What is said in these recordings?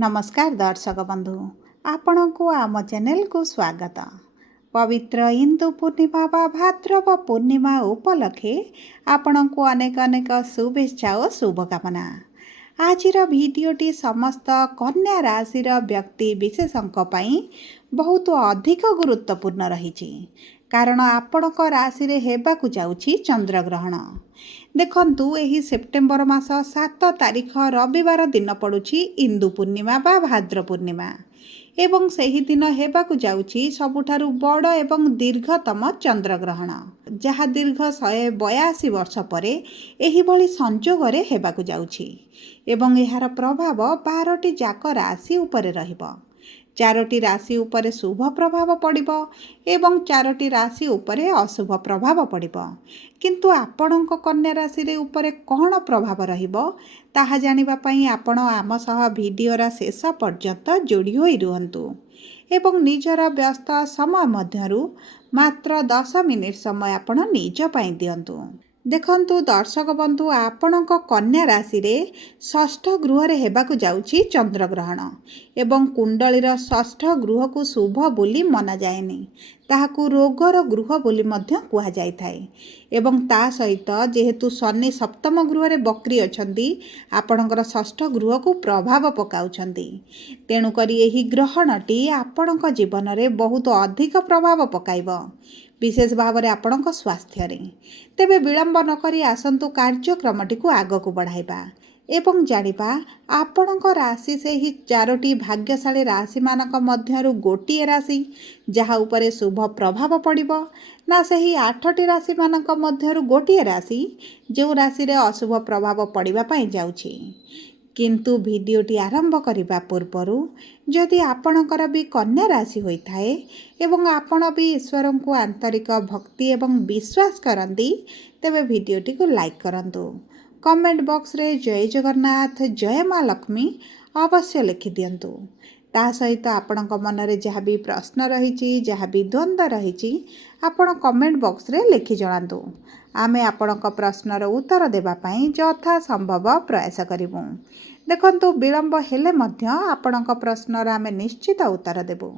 नमस्कार दर्शक बंधु आपण को आम चैनल को स्वागत। पवित्र इंदु पूर्णिमा बा भाद्रव पूर्णिमा उपलक्षे आपण को अनेक अनेक शुभेच्छा और शुभकामना। आजिर भिडियोटी समस्त कन्या राशि व्यक्ति विशेषक बहुत अधिक गुरुत्वपूर्ण रही, कारण आपणक राशि रे हेबाकु जाउछि चंद्रग्रहण। देखंतु एही सेप्टेम्बर मास 7 तारिख रविवार दिन पड़ुछि इंदु पूर्णिमा बा भाद्र पूर्णिमा एवं सही दिन हेबाकु जाउछि सबुठारु बड़ एवं दीर्घतम चंद्रग्रहण, जहा दीर्घ 182 वर्ष परे एही भली संजोगरे हेबाकु जाउछि एवं एहार प्रभाव 12टी जाक राशि उपरे रहिबो। 4टी राशि उपरे शुभ प्रभाव पड़िबो एवं 4टी राशि उपरे अशुभ प्रभाव पड़िबो। किंतु आपणक कन्या राशि रे उपरे कौन प्रभाव रहिबो ताहा जानिबा पई आपण आम सह भिडियोर शेष पर्यंत जोड़ी होई रुहंतु एवं निजर व्यस्त समय मध्यरु मात्र 10 मिनिट समय आपण निज पई दियंतु। देखंतु दर्शक बंधु, आपणक कन्या राशि रे षष्ठ गृह रे हेबाकु जाउछि चंद्रग्रहण एवं कुंडलीर षष्ठ गृह को शुभ बोली मना जाएनी, ताहाकु रोगर गृह बोली मध्य कुहा जाय थाए एवं ता सहित जेहेतु शनि सप्तम गृह रे बक्री अछंती आपणकर षष्ठ गृह को प्रभाव पकाउछंती, तेणु करी एही ग्रहणटी आपणक जीवन रे बहुत अधिक प्रभाव पकाइबो, विशेष भाव में आपणक स्वास्थ्य रे। तेबे विलंब न करी आसंतु कार्यक्रमटी को आग को बढ़ाइबा एवं जानिबा आपणक राशि से ही 4टी भाग्यशाली राशि मानक मध्यरु गोटिए राशि जहा उपरे शुभ प्रभाव पड़िबो ना सही 8टी राशि मानक मध्यरु गोटिए राशि जो राशि रे अशुभ प्रभाव पड़िबा पई जाउछि। किंतु भिडियोटी आरंभ करने पूर्वर जदि आपणकर भी कन्या राशि होता है एवं आपण भी ईश्वर को आंतरिक भक्ति एवं विश्वास करती तेबे भिडियोटी को लाइक करंतु, कमेंट बॉक्स रे जय जगन्नाथ जय माँ लक्ष्मी अवश्य लिखि दियंतु। ता सहित आपणक मन रे जहाँ भी प्रश्न रही जहाँ भी द्वंद्व रही आपण कमेंट बॉक्स रे लिखि जणांतु। आमे आपणक प्रश्नर उत्तर देबा पई यथा संभव प्रयास करिबु। देखंतु विलंब हेले मध्य आपणक प्रश्नर आमे निश्चित उत्तर देबु।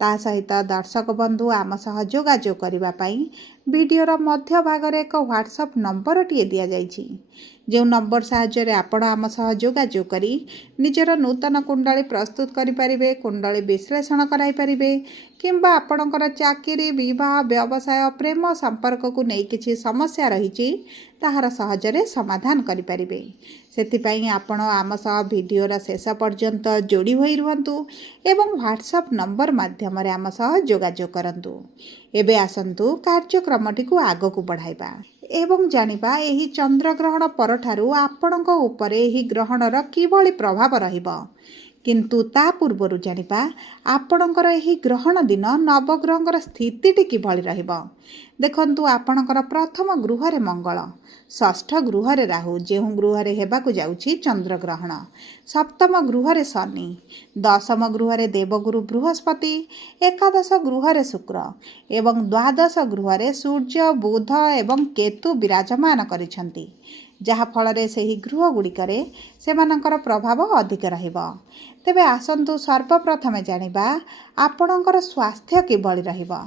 ता सहित दर्शक बंधु आम सह जोगाजोग करिबा पई वीडियोर मध्य भाग रे एक व्हाट्सएप नंबर टिए दिया जाइछि, जो नंबर साहाय्य आपण आम सह जोगाजोग करी निजर नूतन कुंडली प्रस्तुत करि परिबे, कुंडली विश्लेषण कराई परिबे किंबा आपणकर चाकरी विवाह व्यवसाय प्रेम संपर्क को नहीं किछि समस्या रही ताहार सहजरे समाधान करि परिबे। सेतिपई आपण आम सह भिडियोर शेष पर्यंत जोड़ी होई रुहंतु एवं व्हाट्सएप नंबर माध्यम रे आम सह जोगाजोग करंतु। एबे आसंतु कार्यक्रमटी को आग को बढ़ाइबा एवं जानिबा एही चंद्रग्रहण परठारु आपणक उपरे एही ग्रहणर किभली प्रभाव रहिबो। किंतु ता पूर्वरु जानिबा आपणकर एही ग्रहण दिन नवग्रहंकर स्थितिटी किभली रहिबो। देखंतु आपणकर प्रथम गृह रे मंगल, षष्ठ गृह रे राहु जेहु गृह रे हेबाकु जाउछि चंद्रग्रहण, सप्तम गृह रे शनि, दशम गृह रे देवगुरु बृहस्पति, एकादश गृह रे शुक्र एवं द्वादश गृह रे सूर्य बुध एवं केतु विराजमान करिसंती, जहा फल रे सेही गृह गुड़िकरे सेमानंकर प्रभाव अधिक रहिबो। तेबे आसंतु सर्वप्रथमे जानिबा आपणकर स्वास्थ्य किभली रहिबो।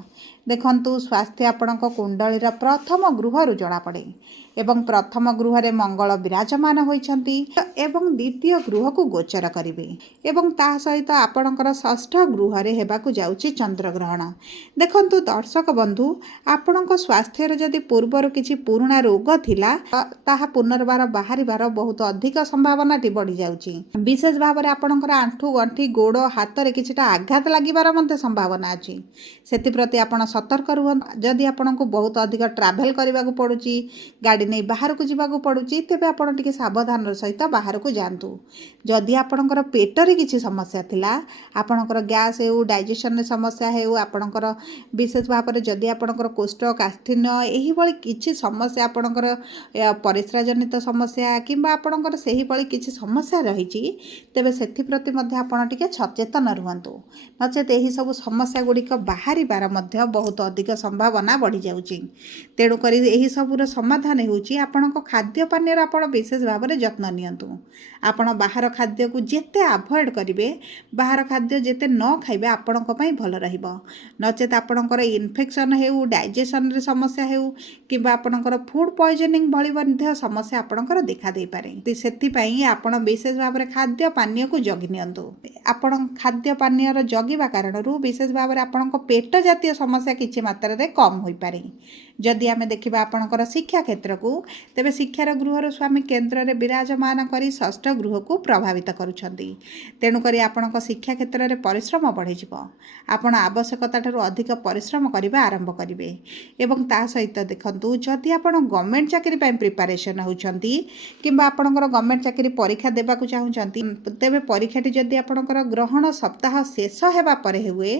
देखंतु स्वास्थ्य आपणक कुंडलीर प्रथम गृह जना पड़े एवं प्रथम गृह रे मंगल विराजमान होइछंती एवं द्वितीय गृह को गोचर करिवे एवं ता सहित आपणकर षष्ठ गृह रे हेबाकु जाउछि चंद्रग्रहण। देखंतु दर्शक बंधु, आपणक स्वास्थ्य रे जदि पूर्वर किछि पुराना रोग थिला ताहा पुनर्बार बाहरिबार बहुत अधिक संभावना टी बढ़ी जाउछि। विशेष भाव रे आपणकर आंठू गंठी गोड़ हाथ रे किछिटा आघात लागिबार मध्ये संभावना अछि। सेति प्रति आपण सतर्क रुहंतु। जदि आपणको बहुत अधिक ट्रैवल करबा को पड़ुछि, गाड़ी नहीं बाहर को जीवा को पड़ुछि, तेबे आपण टिके सावधान सहित बाहर को जांतु। जदि आपणकर पेट रे किछि समस्या थिला, आपणकर गैस हेउ डाइजेशन रे समस्या हेउ, आपणकर विशेष भाव रे जदि आपणकर कोष्ठकाठिन्य एही भली किछि समस्या आपणकर परिस्रा जनित समस्या किंबा आपणकर सेही भली किछि समस्या रहिछि, तेबे सेथि प्रति मध्ये आपण टिके सचेतन रुहंतु। नचेत एही सब समस्या गुड़िक बाहरिबार मध्ये बहुत अधिक संभावना बढ़ी जाउची। तेणुक यही सबूर समाधान होउची आपणको खाद्य पानीय आपण विशेष भाव में जत्न नियंतु। आपण बाहर खाद्य को जेते अवॉइड करेंगे, बाहर खाद्य जेते न खाइबे आपणको पई भल रहिबो। नचेत आपणकर इन्फेक्शन हेउ, डाइजेशन रे समस्या हेउ किबा आपणकर फूड पॉइजनिंग भली ମଧ୍ୟ समस्या आपणकर देखा दे पारे। सेति पई आपण विशेष भाव में खाद्य पानीय को जगी नियंतु। आपण खाद्य पानीय जगिबा कारणरू विशेष भाव में आपणको पेट जातीय समस्या किछि मात्रा रे कम होई पारे। जदि आमे देखिबा आपणकर शिक्षा क्षेत्र को, तेबे शिक्षार गृहर स्वामी केन्द्र रे विराजमान करी षष्ठ गृह को प्रभावित करुछंती। तेणु करी आपणक शिक्षा क्षेत्र रे परिश्रम बढ़ी जिवो। आपण आवश्यकता ठारू अधिक परिश्रम करिबा आरंभ करिवे। एवं ता सहित देखंतु जदि आपण गवर्नमेंट चाकरी पई प्रिपरेशन होउछंती किंबा आपणकर गवर्नमेंट चाकरी परीक्षा देबाकू चाहुछंती, तेबे परीक्षाटी जदि आपणकर ग्रहण सप्ताह शेष हेबा परे हुए,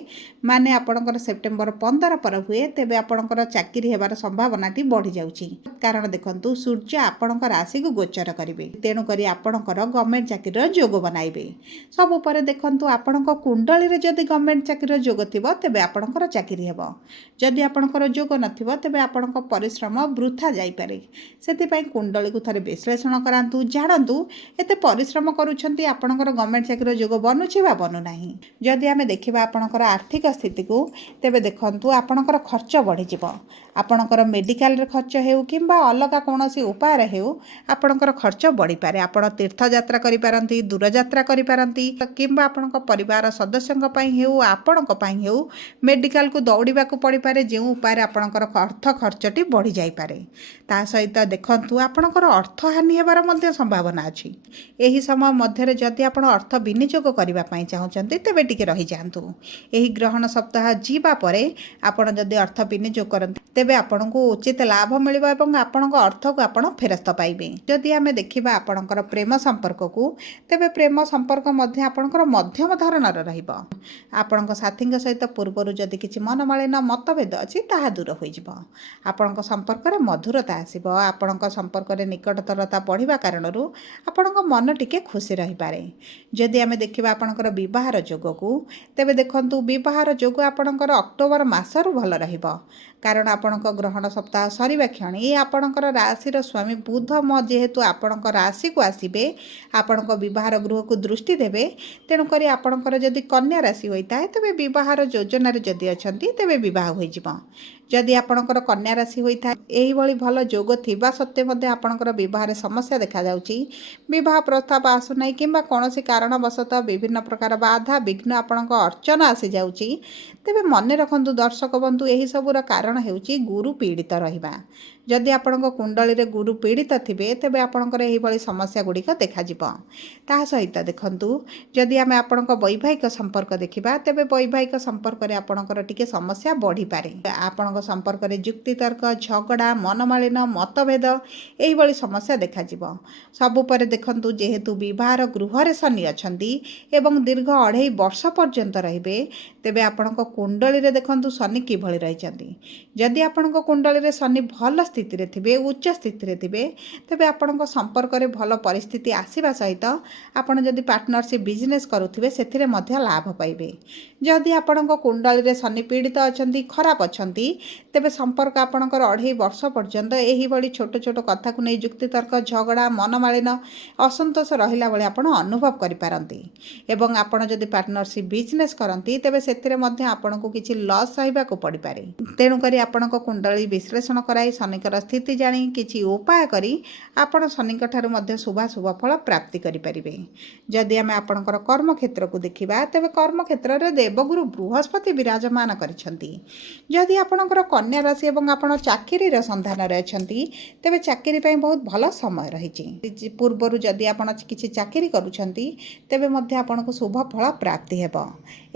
माने आपणकर सेप्टेम्बर 15 पर हुए, तेबे आपणकर चाकरी हेबार संभावना बढ़ी जाउची। कारण देखंतु सूर्य आपणक राशि को गोचर करिवे। तेणु करी आपणकर गवर्नमेंट चाकरी जोग बनाइबे। सब पर देखंतु आपणक कुंडली रे जदि गवर्नमेंट चाकरी जोग थिबो, तेबे आपणकर चाकरी हेबो। जदि आपणकर जोग नथिबो, तेबे आपणक परिश्रम वृथा जाई पारे। सेति पई कुंडली को थरे विश्लेषण करांतु, जानंतु एते परिश्रम करूछंती आपणकर गवर्नमेंट चाकरी जोग बनुछि बा बनु नाही। जदि आमे देखिबा आपणकर आर्थिक स्थिति को, तेबे देखंतु आपणकर खर्च बढ़ी जिवो। आपणकर मेडिकल रे खर्च हेउ किंबा अलगा कोनोसी उपाय हेउ आपणकर खर्च बढ़ी पारे। आपण तीर्थ यात्रा करि पारंती, दूर यात्रा करि पारंती किंबा आपणक परिवार सदस्यंक पई हेउ, आपणक पई हेउ मेडिकल को दौड़िबा को पड़ी पारे, जे उपाय आपणकर अर्थ खर्चटी बढ़ी जाई पारे। ता सहित देखंतु आपणकर अर्थ हानि हेबार मध्य संभावना अछि। एही समय मध्य जदि आपण अर्थ विनियोग करबा पई चाहुचंती, तेबे टिके रहि जांतु। एही ग्रहण सप्ताह जीवा परे आपण जदि अर्थ विनियोग करंती, तेबे आपणको उचित लाभ मिलिबो एवं आपणको अर्थ को आपण फेरस्त पाइबे। जदि आमे देखिबा आपणकर प्रेम संपर्क को, तेबे प्रेम संपर्क मध्य आपणकर मध्यम धरणर रहिबो। आपणक साथीଙ୍କ सहित पूर्वरु जदि किछि मनमालिन मतभेद अछि, ताहा दूर होई जिवो। आपणक संपर्क रे मधुरता आसीबो। आपणक संपर्क रे निकटतरता बढ़िबा कारणरू आपणक मन टिके खुशी रहि पारे। जदि आमे देखिबा आपणकर विवाहर जोग को, तेबे देखंतु विवाहर जोग आपणकर अक्टोबर मासरु भल रहिबो। कारण आपणक ग्रहण सप्ताह सरीबा क्षणी आपणकर राशि स्वामी बुध जेहेतु आपणक राशि को आसीबे, आपणक विवाहर गृह को दृष्टि देबे। तेणु करी आपणकर जदि कन्या राशि होइताए, तेबे विवाहर योजना रे जदि अछंती, तेबे विवाह होई जिवो। जदि आपणकर कन्या राशि होइताए, एही भली भल जोग थिबा सत्त्वे मध्ये आपणकर विवाह समस्या देखा जाउची। विवाह प्रस्ताव आसु नाही किंबा कोनोसी कारणवशतः विभिन्न प्रकार बाधा विघ्न आपणक अर्चना आसी जाउची, तेबे मने रखंतु दर्शक बंधु, एही सबुर कारण हेउची गुरु पीड़ित रहिबा। जदि आपणक कुंडली रे गुरु पीड़ित थिबे, तेबे आपणकर एही भली समस्या गुड़िक देखा जिवो। ता सहित देखंतु जदि आमे आपणक वैवाहिक संपर्क देखिबा, तेबे वैवाहिक संपर्क रे आपणकर टिके समस्या बढ़ी पारे। आपणक संपर्क रे युक्ति तर्क, झगड़ा, मनमालिन, मतभेद एही भली समस्या देखा जिवो। सबु परे देखंतु जेहेतु विवाहर गृह रे शनि अछंती एवं दीर्घ 2.5 वर्ष पर्यंत रहिबे, तेबे आपणक कुंडली रे देखंतु शनि कि भली रहिचंती। जदि आपणक कुंडली रे शनि भल स्थिति रे थिबे, उच्च स्थिति रे थिबे, तेबे आपणक संपर्क रे भल परिस्थिति आसीबा सहित आपण जदि पार्टनरशिप बिजनेस करूथिबे, सेथिरे मध्य लाभ पाइबे। जदि आपणक कुंडली रे शनि पीड़ित अछंती, खराब अछंती, तेबे संपर्क आपणकर 2.5 वर्ष पर्यंत एही भली छोट छोट कथा को नै युक्ति तर्क, झगड़ा, मनमालिन, असंतोष रहिला भली आपण अनुभव करि पारंती। एवं आपण जदि पार्टनरशिप बिजनेस करंती, तेबे सेथिरे मध्य आपणको किछि लॉस सहिबा को पड़ी पारे। तेणु करी आपणक कुंडली विश्लेषण कराई शनिकर स्थिति जानी किछि उपाय करी आपण शनिक ठारू मध्य शुभ फल प्राप्ति करि परिबे। जदि आमे आपणकर कर्म क्षेत्र को देखिबा, तेबे कर्म क्षेत्र रे देवगुरु बृहस्पति विराजमान करिसंती। जदि आपणकर कन्या राशि एवं आपण चाकरी रे संधान रे अछंती, तेबे चाकरी पई बहुत भल समय रहिछि। पूर्वरु जदि आपण किछि चाकरी करूछंती, तेबे मध्य आपणको शुभ फल प्राप्ति हेबो।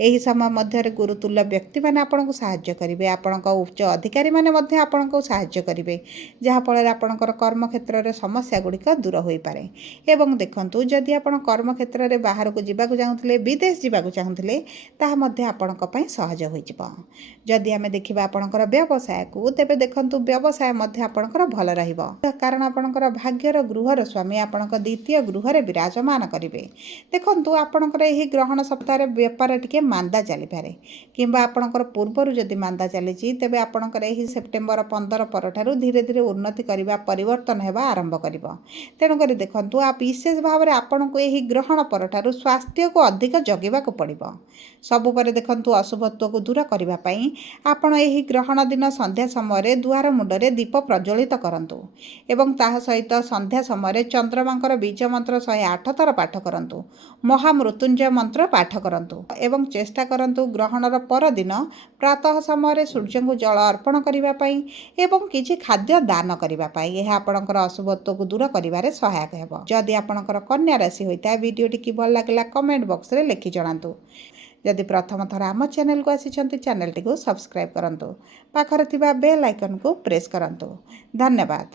एही समय मध्य रे गुरुतुल्य व्यक्ति माने आपणको सहाय्य करिवे। आपणको उच्च अधिकारी माने मध्य आपणको सहाय्य करिवे, जहा फल आपणकर कर्म क्षेत्र रे समस्या गुड़िक दूर होई पारे। एवं देखंतु जदि आपण कर्म क्षेत्र रे बाहर को जिबाकू चाहुथिले, विदेश जिबाकू चाहुथिले, ताहा मध्य आपणको पई सहज होई जिवो। जदि आमे देखिबा आपणकर व्यवसाय को, तेबे देखंतु व्यवसाय मध्य आपणकर भल रहिबो। कारण आपणकर भाग्यर गृहर स्वामी आपणक द्वितीय गृह रे विराजमान करिवे। देखंतु आपणकर एही ग्रहण सप्ताह रे व्यापार टिके मांदा चली ହୋଇପାରେ କିମ୍ବା ଆପଣଙ୍କର ପୂର୍ବରୁ ଯଦି ମାନ୍ଦା ଚାଲିଛି ତେବେ ଆପଣଙ୍କର ଏହି ସେପ୍ଟେମ୍ବର 15 ପରଠାରୁ ଧୀରେ ଧୀରେ ଉନ୍ନତି କରିବା ପରିବର୍ତ୍ତନ ହେବା ଆରମ୍ଭ କରିବ। ତେଣୁକରି ଦେଖନ୍ତୁ ବିଶେଷ ଭାବରେ ଆପଣଙ୍କୁ ଏହି ଗ୍ରହଣ ପରଠାରୁ ସ୍ୱାସ୍ଥ୍ୟକୁ ଅଧିକ ଜଗିବାକୁ ପଡ଼ିବ। ସବୁପରେ ଦେଖନ୍ତୁ ଅଶୁଭତ୍ୱକୁ ଦୂର କରିବା ପାଇଁ ଆପଣ ଏହି ଗ୍ରହଣ ଦିନ ସନ୍ଧ୍ୟା ସମୟରେ ଦୁଆର ମୁଣ୍ଡରେ ଦୀପ ପ୍ରଜ୍ୱଳିତ କରନ୍ତୁ ଏବଂ ତାହା ସହିତ ସନ୍ଧ୍ୟା ସମୟରେ ଚନ୍ଦ୍ରମାଙ୍କର ବୀଜ ମନ୍ତ୍ର 108 ଥର ପାଠ କରନ୍ତୁ। ମହାମୃତ୍ୟୁଞ୍ଜୟ ମନ୍ତ୍ର ପାଠ କରନ୍ତୁ ଏବଂ ଚେଷ୍ଟା କରନ୍ତୁ ଗ୍ରହଣର ପରଦିନ ପ୍ରାତଃ ସମୟରେ ସୂର୍ଯ୍ୟଙ୍କୁ ଜଳ ଅର୍ପଣ କରିବା ପାଇଁ ଏବଂ କିଛି ଖାଦ୍ୟ ଦାନ କରିବା ପାଇଁ। ଏହା ଆପଣଙ୍କର ଅଶୁଭତ୍ୱକୁ ଦୂର କରିବାରେ ସହାୟକ ହେବ। ଯଦି ଆପଣଙ୍କର କନ୍ୟା ରାଶି ହୋଇଥାଏ ଭିଡ଼ିଓଟି କିଭଳି ଲାଗିଲା କମେଣ୍ଟ ବକ୍ସରେ ଲେଖି ଜଣାନ୍ତୁ। ଯଦି ପ୍ରଥମ ଥର ଆମ ଚ୍ୟାନେଲକୁ ଆସିଛନ୍ତି ଚ୍ୟାନେଲଟିକୁ ସବସ୍କ୍ରାଇବ୍ କରନ୍ତୁ। ପାଖରେ ଥିବା ବେଲ୍ ଆଇକନ୍କୁ ପ୍ରେସ୍ କରନ୍ତୁ। ଧନ୍ୟବାଦ।